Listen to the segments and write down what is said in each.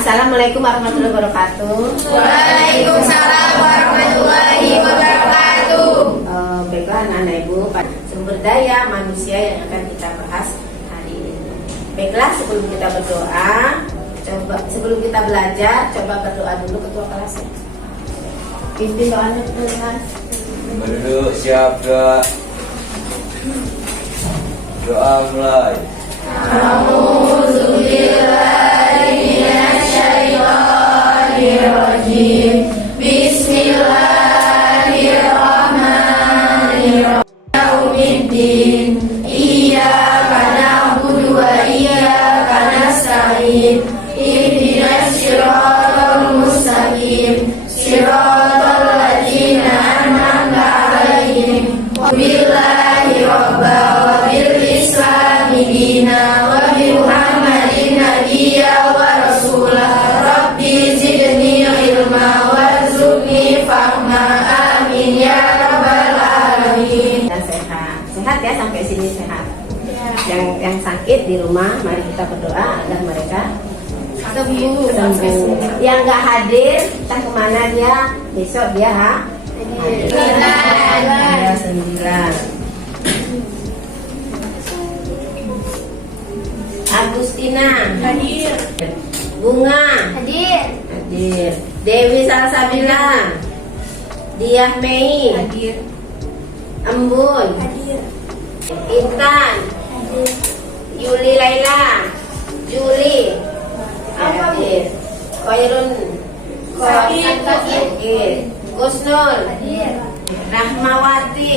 Assalamualaikum warahmatullahi wabarakatuh. Waalaikumsalam warahmatullahi wabarakatuh. Baiklah anak-anak ibu, sumber daya manusia yang akan kita bahas hari ini. Baiklah, sebelum kita berdoa, sebelum kita belajar, coba berdoa dulu ketua kelas. Pimpin doanya kelas. Berduduk siap doa. Doa mulai. A'udzubillahiminasyaitonirrajim. Bismillahirrahmanirrahim. Yaumiddin. Iyyaka na'budu wa iyyaka nasta'in. Ihdinas siratal mustaqim. Siratal ladzina an'amta 'alaihim. Billahi robba wa bil islami dina wa bi Muhammadin nabiyya wa rasulah. Rabbi zidni ilma warzuqni fahma. Amin ya rabbal alamin. Dan sehat ya, sampai sini sehat. Yang sakit di rumah, mari kita berdoa agar mereka sembuh. Yang nggak hadir, entah kemana dia, besok dia hadir. 9. Agustina Hadir. Bunga Hadir. hadir. Dewi Salsabila, Diah Mei, Hadir. Embun, Hadir. Intan, Hadir. Yuli Laila, Juli hadir. Koirun hadir. Gusnul Hadir. Rahmawati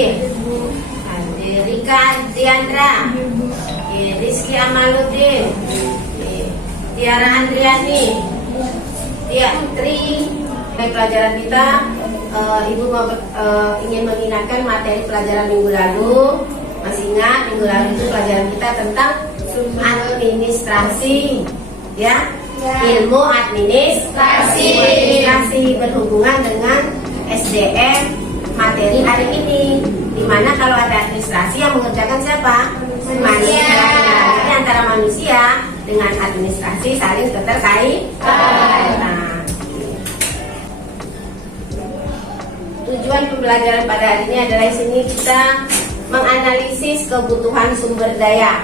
hadir. Rika Diandra, Rizky Amaluddin, Tiara Andriani, Tri. Baik, pelajaran kita, Ibu ingin mengingatkan materi pelajaran minggu lalu. Masih ingat minggu lalu itu pelajaran kita tentang administrasi, ya, ilmu administrasi berhubungan dengan SDM materi hari ini. Dimana kalau ada administrasi yang mengerjakan siapa? Manusia. Jadi antara manusia dengan administrasi saling keterkaitan. Nah, tujuan pembelajaran pada hari ini adalah di sini kita menganalisis kebutuhan sumber daya.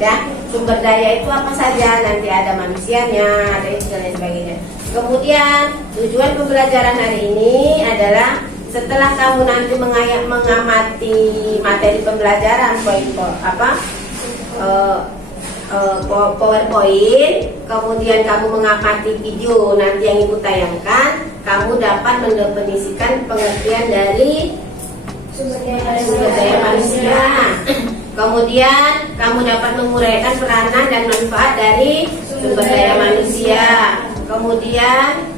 Ya, sumber daya itu apa saja? Nanti ada manusianya, ada itu dan lain sebagainya. Kemudian tujuan pembelajaran hari ini adalah setelah kamu nanti mengamati materi pembelajaran PowerPoint, kemudian kamu mengamati video nanti yang ibu tayangkan, kamu dapat mendefinisikan pengertian dari sumber daya manusia. Kemudian kamu dapat menguraikan peranan dan manfaat dari sumber daya manusia. Kemudian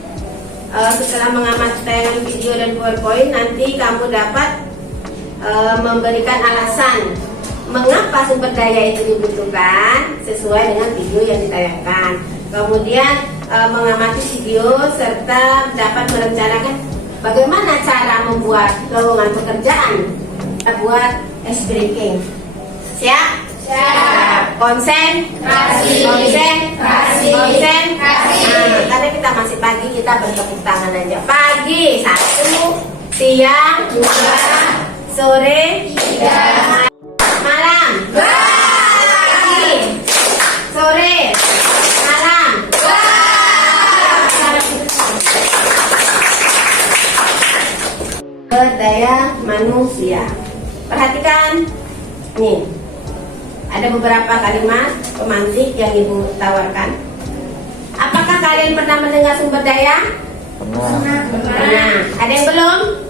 setelah mengamati tayangan video dan PowerPoint, nanti kamu dapat memberikan alasan mengapa sumber daya itu dibutuhkan sesuai dengan video yang ditayangkan. Kemudian mengamati video serta dapat merencanakan bagaimana cara membuat lowongan pekerjaan, buat ice breaking. Siap? Siap. Konsentrasi. Nah, karena kita masih pagi, kita bertepuk tangan aja. Pagi 1, siang 2, sore 3, malam 2. Pagi, sore, malam 2. Sumber daya manusia. Perhatikan nih. Ada beberapa kalimat pemantik yang ibu tawarkan. Apakah kalian pernah mendengar sumber daya? Pernah. Ada yang belum?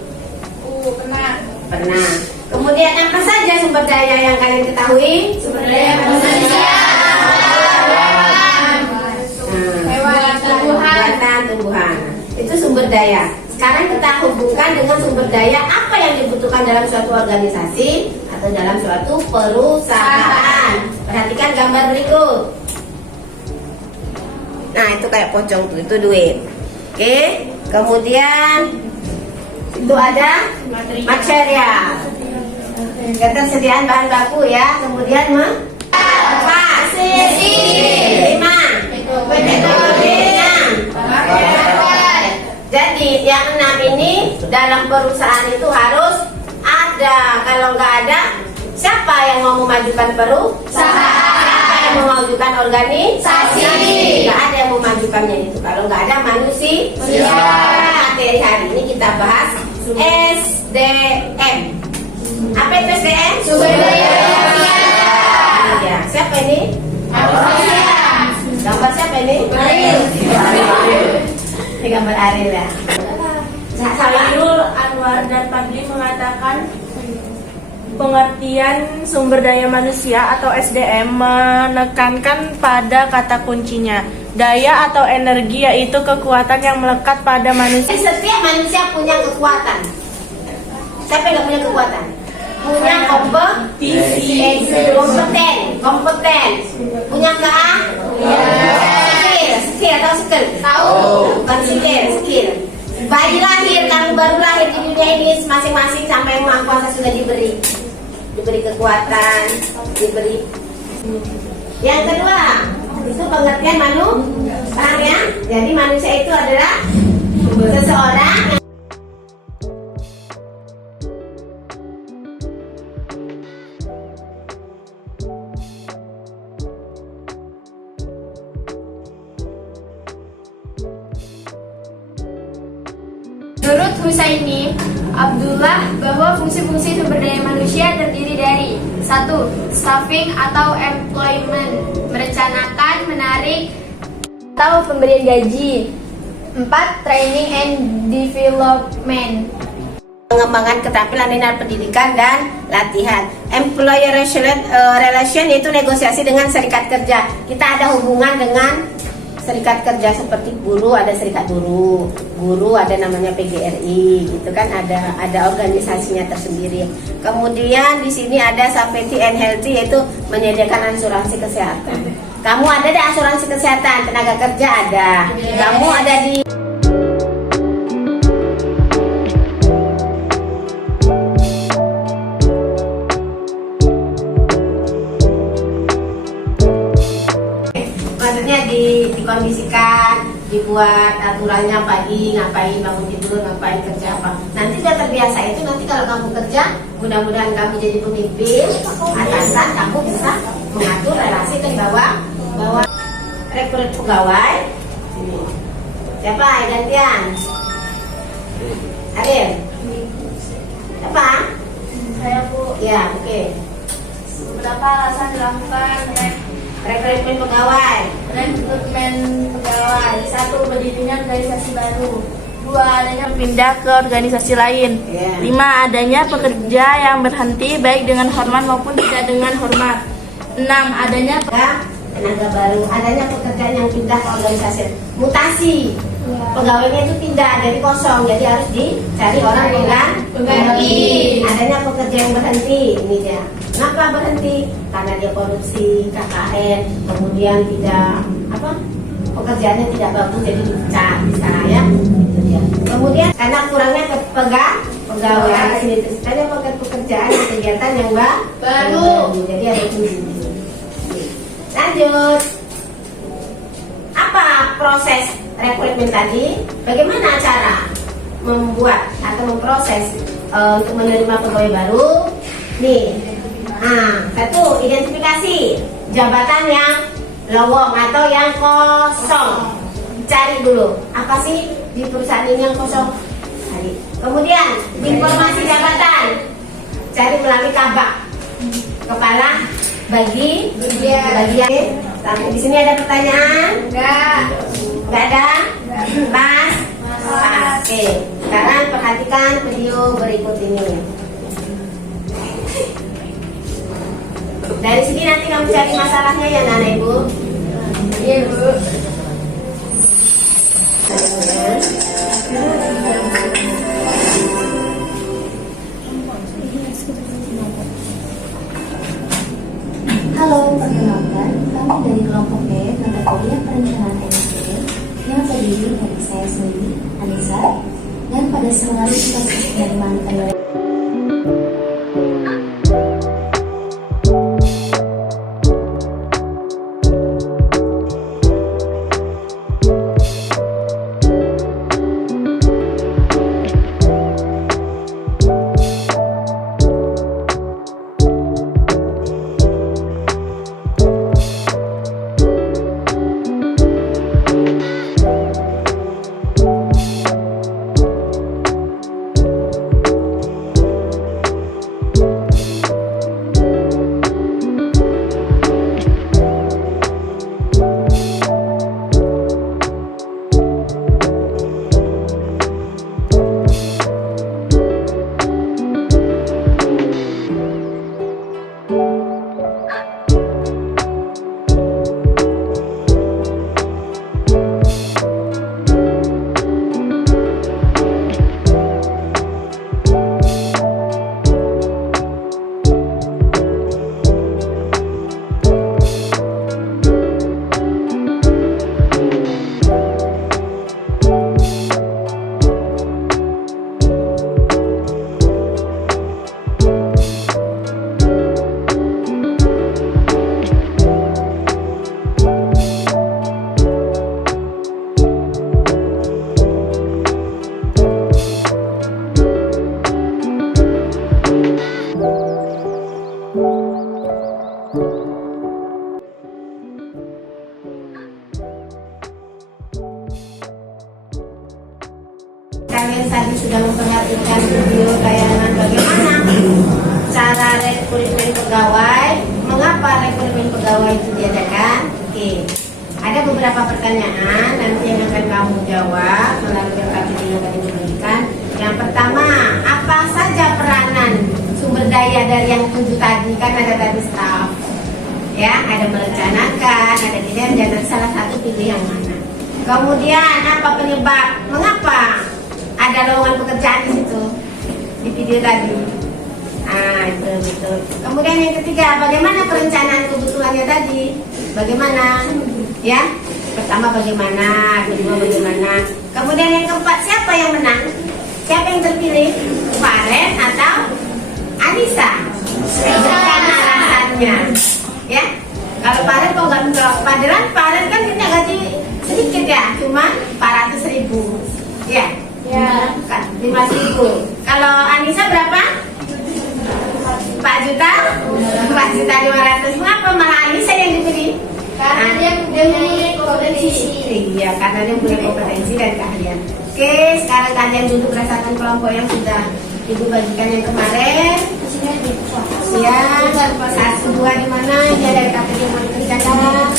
Pernah. Kemudian apa saja sumber daya yang kalian ketahui? Sumber daya manusia. Tumbuhan. Itu sumber daya. Sekarang kita hubungkan dengan sumber daya apa yang dibutuhkan dalam suatu organisasi atau dalam suatu perusahaan. Perhatikan gambar berikut. Nah, itu kayak pocong tuh, itu duit. Oke, kemudian itu ada material, ketersediaan bahan baku ya. Kemudian fasilitas, 5 teknologinya, dalam perusahaan itu harus ada. Kalau nggak ada, siapa yang mau memajukan perusahaan? Siapa yang mau memajukan organisasi? Nggak ada yang memajukannya itu. Kalau nggak ada manusia. Materi hari ini kita bahas SDM. Apa itu SDM? Sumber daya manusia. Ya, siapa ini? Manusia. Gambar siapa ini? Ariel. Ini gambar Ariel ya. Khairul Anwar dan Fadli mengatakan pengertian sumber daya manusia atau SDM menekankan pada kata kuncinya daya atau energi, yaitu kekuatan yang melekat pada manusia. Setiap manusia punya kekuatan. Siapa yang nggak punya kekuatan? Punya kompeten. Punya nggak? Skill atau skill? Tahu. Bukan skill. Bayi lahir, kamu baru lahir di dunia ini, masing-masing sampai Maha Kuasa sudah diberi kekuatan, diberi. Yang kedua, itu pengertian paham ya? Jadi manusia itu adalah seseorang yang Menurut Husaini Abdullah bahwa fungsi-fungsi sumber daya manusia terdiri dari 1. Staffing atau employment, merencanakan, menarik, atau pemberian gaji. 4. Training and development, pengembangan keterampilan minat pendidikan dan latihan. Employer relation yaitu negosiasi dengan serikat kerja. Kita ada hubungan dengan serikat kerja seperti buruh, ada serikat guru ada namanya PGRI, gitu kan, ada organisasinya tersendiri. Kemudian di sini ada safety and healthy, yaitu menyediakan asuransi kesehatan. Kamu ada asuransi kesehatan, tenaga kerja ada. Kamu ada di dikondisikan, dibuat aturannya pagi ngapain, bangun tidur ngapain, kerja apa. Nanti sudah terbiasa itu, nanti kalau kamu kerja, mudah-mudahan kamu jadi pemimpin, atasan, kamu bisa mengatur relasi ke bawah. Rekrut pegawai. Sini. Siapa yang gantian? Ariel. Siapa? Saya, Bu. Ya, oke. Beberapa alasan dilakukan Rekrutmen pegawai. rekrutmen pegawai. 1. Berdirinya organisasi baru. 2. Adanya pindah ke organisasi lain. 5. Adanya pekerja yang berhenti baik dengan hormat maupun tidak dengan hormat. 6. Adanya Tenaga baru, adanya pekerjaan yang pindah ke organisasi. Mutasi, pegawainya itu pindah dari kosong, jadi harus dicari orang pengganti. Adanya pekerja yang berhenti, ini dia. Kenapa berhenti? Karena dia korupsi, KKN, kemudian tidak pekerjaannya tidak bagus, jadi dipecat, bisa ya. Itu dia. Kemudian karena kurangnya pegawai, di sini ada pekerjaan dan kegiatan yang baru, jadi ada tujuh. Lanjut, apa proses rekrutmen tadi? Bagaimana cara membuat atau memproses untuk menerima pegawai baru? Nih, 1. Identifikasi jabatan yang lowong atau yang kosong. Cari dulu, apa sih di perusahaan ini yang kosong? Cari. Kemudian informasi jabatan, cari melalui kabak, kepala bagian. Sampai di sini ada pertanyaan? Enggak ada? Pas? Oke. Sekarang perhatikan video berikut ini. Dari sini nanti kamu cari masalahnya ya, Nana Ibu. Iya, Bu. Halo, perkenalkan, kami dari kelompok E, mata kuliah perencanaan NSD yang terdiri dari saya sendiri, Anissa, dan pada selalu proses penerimaan pegawai. tadi sudah memperhatikan video tayangan bagaimana cara rekrutmen pegawai, mengapa rekrutmen pegawai itu diadakan. Oke, ada beberapa pertanyaan nanti yang akan kamu jawab melalui KTP yang tadi diberikan. Yang pertama, apa saja peranan sumber daya dari yang 7 tadi? Kan ada tadi staff, ya, ada merencanakan, ada kinerja, dan salah satu pilih yang mana. Kemudian apa penyebab, mengapa ada lowongan pekerjaan di situ di video tadi? Ah, itu betul. Kemudian yang ketiga, bagaimana perencanaan kebutuhannya tadi? Bagaimana? Ya, pertama bagaimana, kedua bagaimana. Kemudian yang keempat, siapa yang menang? Siapa yang terpilih? Paren atau Anissa? Sebutkan alasannya. Ya, kalau Paren kok nggak menjawab? Padahal Paren kan kita gaji sedikit ya, cuma 400.000. Ya, Ya. kan 5.000. Kalau Anissa berapa? 4.500.000. Mengapa malah Anissa yang dipilih? Karena dia mempunyai kompetensi. Iya, karena dia punya kompetensi dan keahlian. Oke, sekarang kalian duduk berdasarkan kelompok yang sudah Ibu bagikan yang kemarin. Ya, satu dua di mana? Ini ada KTP yang mau dikerjakan.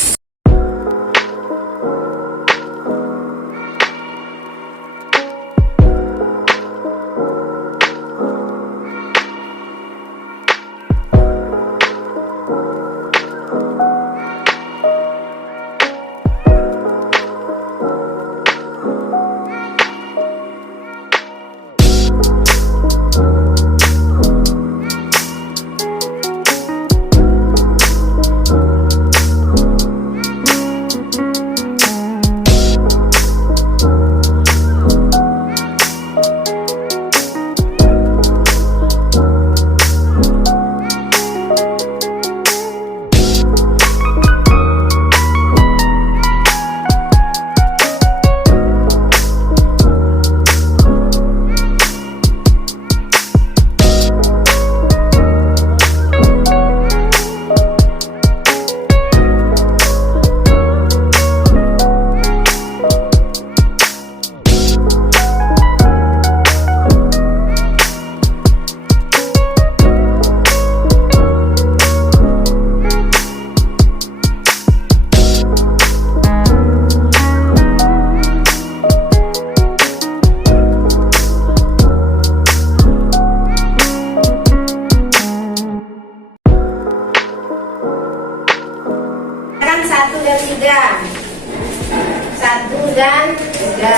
Satu dan tiga.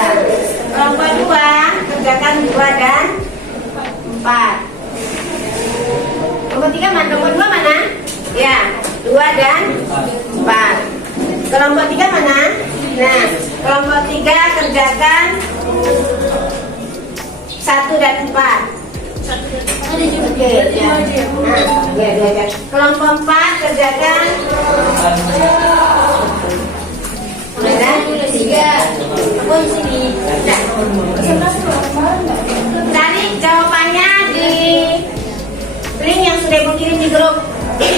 Kelompok 2 kerjakan 2 dan 4. Kelompok 3 mana? Kelompok 2 mana? Ya, 2 dan 4. Kelompok 3 mana? Nah, kelompok 3 kerjakan 1 dan 4. Oke, ya. Nah, ya. Kelompok 4 kerjakan 3. Pun sini. Cari jawabannya di link yang sudah Ibu kirim di grup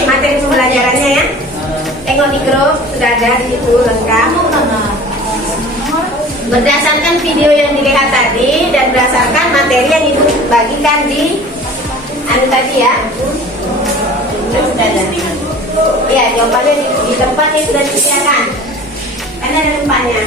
materi pembelajarannya ya. Tengok di grup sudah ada di situ lengkap. Berdasarkan video yang dilihat tadi dan berdasarkan materi yang Ibu bagikan di tadi ya. Sudah ada. Iya, jawabannya di tempat yang sudah disediakan. Karena ada tempatnya.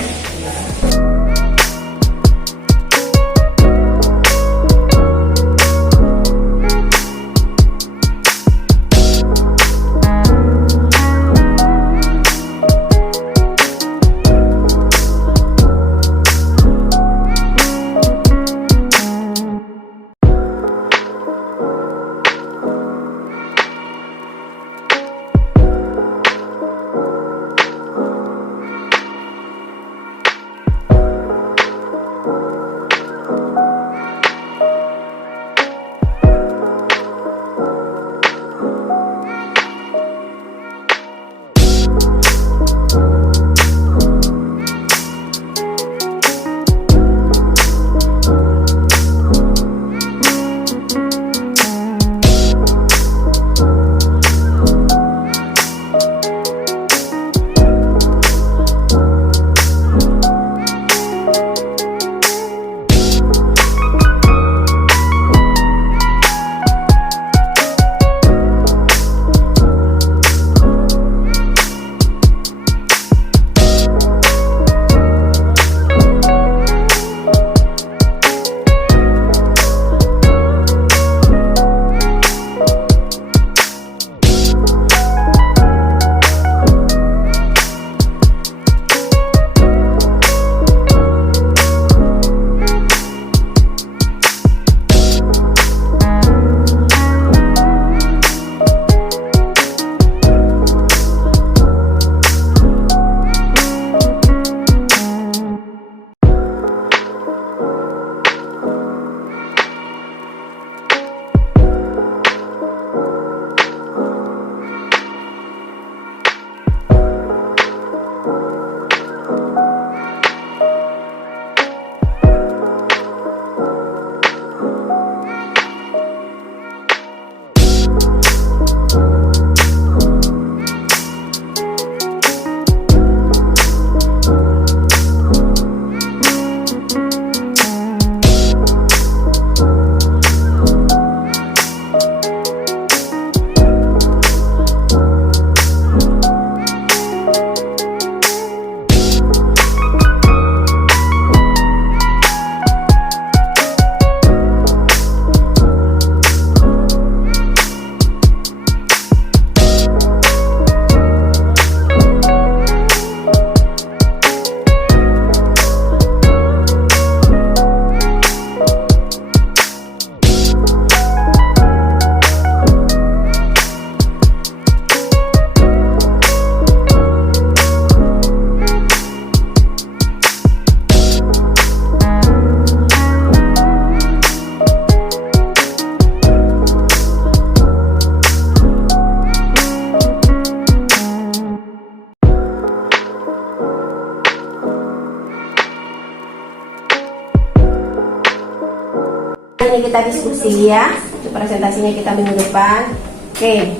ini kita diskusi ya. Untuk presentasinya kita minggu depan. Oke.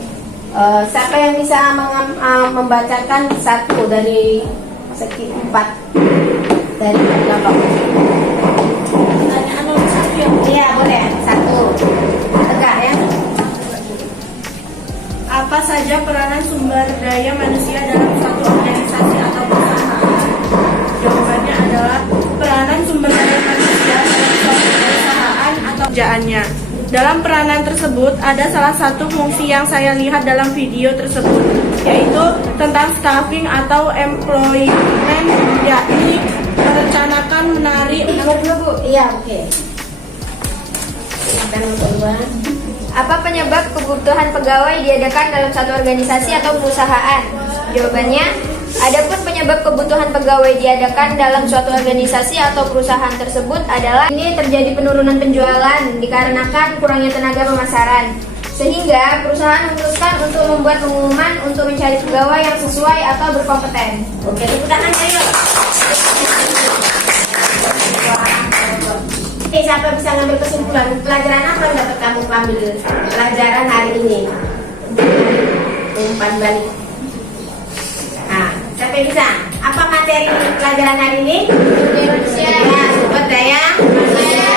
Siapa yang bisa membacakan satu dari segi 4 dari kelompok? Pertanyaan nomor 1 ya. Iya boleh. 1. Tegak ya. Apa saja peranan sumber daya manusia dalam suatu organisasi atau perusahaan? Jawabannya adalah peranan sumber daya manusia dalam suatu perusahaan atau kerjaannya. Dalam peranan tersebut ada salah satu fungsi yang saya lihat dalam video tersebut, yaitu tentang staffing atau employment, yakni merencanakan, menarik. Nomor 2 Bu. Iya oke. Silakan nomor 2. Apa penyebab kebutuhan pegawai diadakan dalam satu organisasi atau perusahaan? Jawabannya, adapun penyebab kebutuhan pegawai diadakan dalam suatu organisasi atau perusahaan tersebut adalah ini terjadi penurunan penjualan dikarenakan kurangnya tenaga pemasaran. Sehingga perusahaan memutuskan untuk membuat pengumuman untuk mencari pegawai yang sesuai atau berkompeten. Oke, tepuk tangan ayo. Siapa bisa ngambil kesimpulan pelajaran apa yang dapat kamu ambil pelajaran hari ini? Umpan balik. Nah, siapa yang bisa? Apa materi pelajaran hari ini? Manusia. Ya, sumber daya manusia.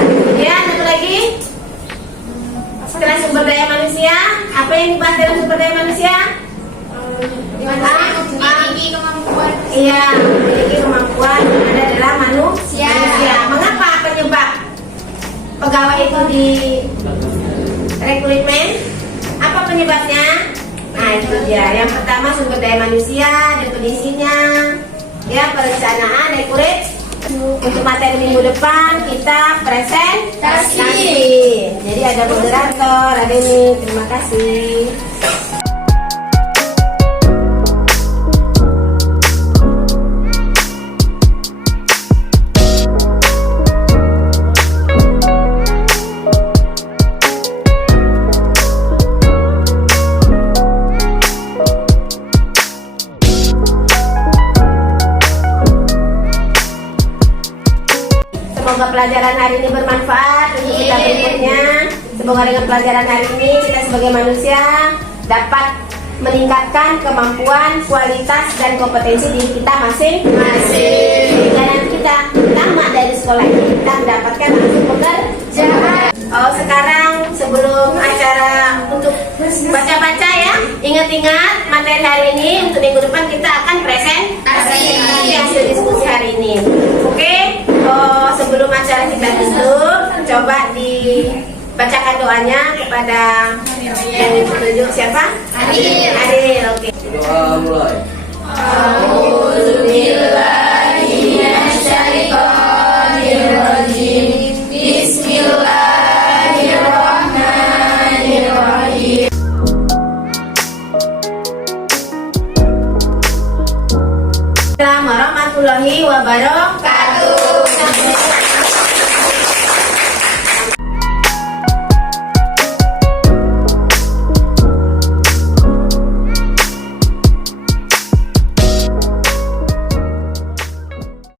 Kemudian satu lagi. Setelah sumber daya manusia, apa yang dibahas dalam sumber daya manusia? Memiliki kemampuan. Iya, memiliki kemampuan ada dalam manusia. Mengapa penyebab pegawai itu di rekrutmen? Apa penyebabnya? Nah itu dia. Yang pertama sumber daya manusia, definisinya, ya perencanaan, rekrut. Untuk materi minggu depan kita presentasi. Jadi ada moderator, ada ini. Terima kasih. Semoga pelajaran hari ini bermanfaat untuk kita berikutnya. Semoga dengan pelajaran hari ini kita sebagai manusia dapat meningkatkan kemampuan, kualitas, dan kompetensi diri kita masing-masing. Sehingga nanti kita tamat dari sekolah ini kita mendapatkan langsung pekerjaan. Oh sekarang sebelum acara untuk baca-baca ya, ingat-ingat materi hari ini untuk minggu depan kita akan presentasi hasil diskusi hari ini. Oke, sebelum acara kita tutup, coba dibacakan doanya kepada yang ditunjuk siapa? Adil. Adil, oke. Doa mulai. Assalamualaikum warahmatullahi wabarakatuh.